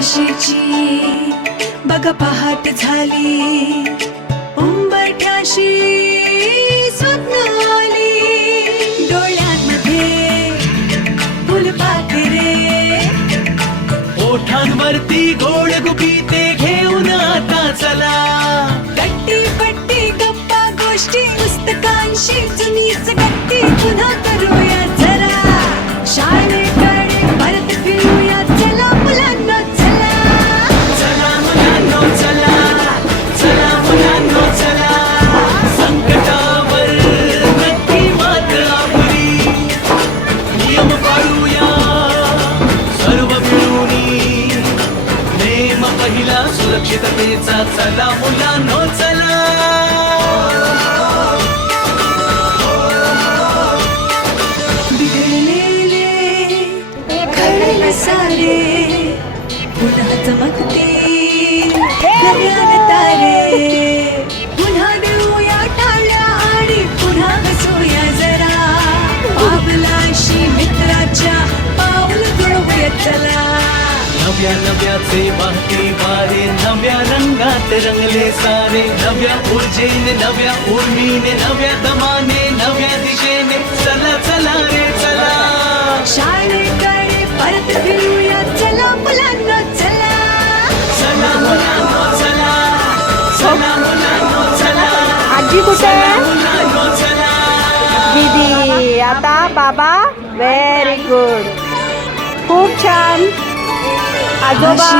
आकाशाची बघ पहाट झाली, उंबरठ्याशी स्वप्न आली, डोळ्यांमध्ये फुलपाखरे, ओठांवरती गोड गुपिते घेऊन आता चला, गट्टी पट्टी गप्पा गोष्टी पुस्तकांशी जुनीच गट्टी पुन्हा करूया जरा, शाळेकडे परत फिरूया चला मुलांना चला, चला मुलांनो चला, चला मुलांनो चला, संकटावर नक्की मात आपली, नियम पाळूया सर्व मिळूनी, नेम पहिला सुरक्षिततेचा, चला मुलांनो चला. बिघडलेले खरं सारे पुन्हा चमकतील नव्याने तारे, पुन्हा देऊया टाळ्या आणि पुन्हा हसूया जरा, पावलाशी मित्राच्या पाऊल जुळवूया चला, नव्या नव्याचे वाहते वारे, नव्या रंगात रंगले सारे, नव्या ऊर्जेने नव्या उर्मीने, नव्या दमाने नव्या दिशेने, चला चला रे चला, शाळेकडे परत फिरूया चला मुलांना चला, चला मुलांनो चला, चला मुलांनो चला, आजी कुठे चला आहे? मुलांनो चला. दीदी आता बाबा. व्हेरी गुड, खूप छान. आजोबा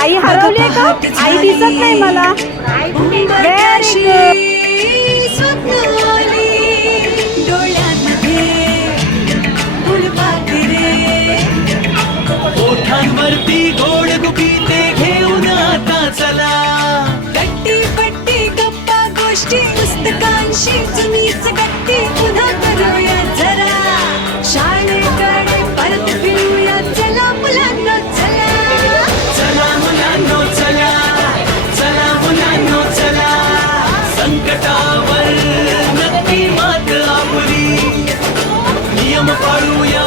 आई हरवली का? आई दिसत नाही मला. Very good. स्वप्न आली, डोळ्यांमध्ये फुलपाखरे, ओठांवरती गोड गुपिते घेऊन आता चला, गट्टी पट्टी गप्पा गोष्टी पुस्तकांशी जुनीच गट्टी पुन्हा करूया जरा, शाळेकडे परत फिरूया चला मुलांना चला, चला मुलांनो चला, चला मुलांनो चला, संकटावर नक्की मात आपली, नियम पाळूया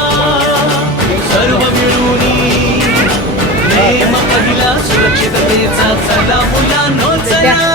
सर्व मिळूनी, नेम पहिला सुरक्षिततेचा, चला मुलांनो चला.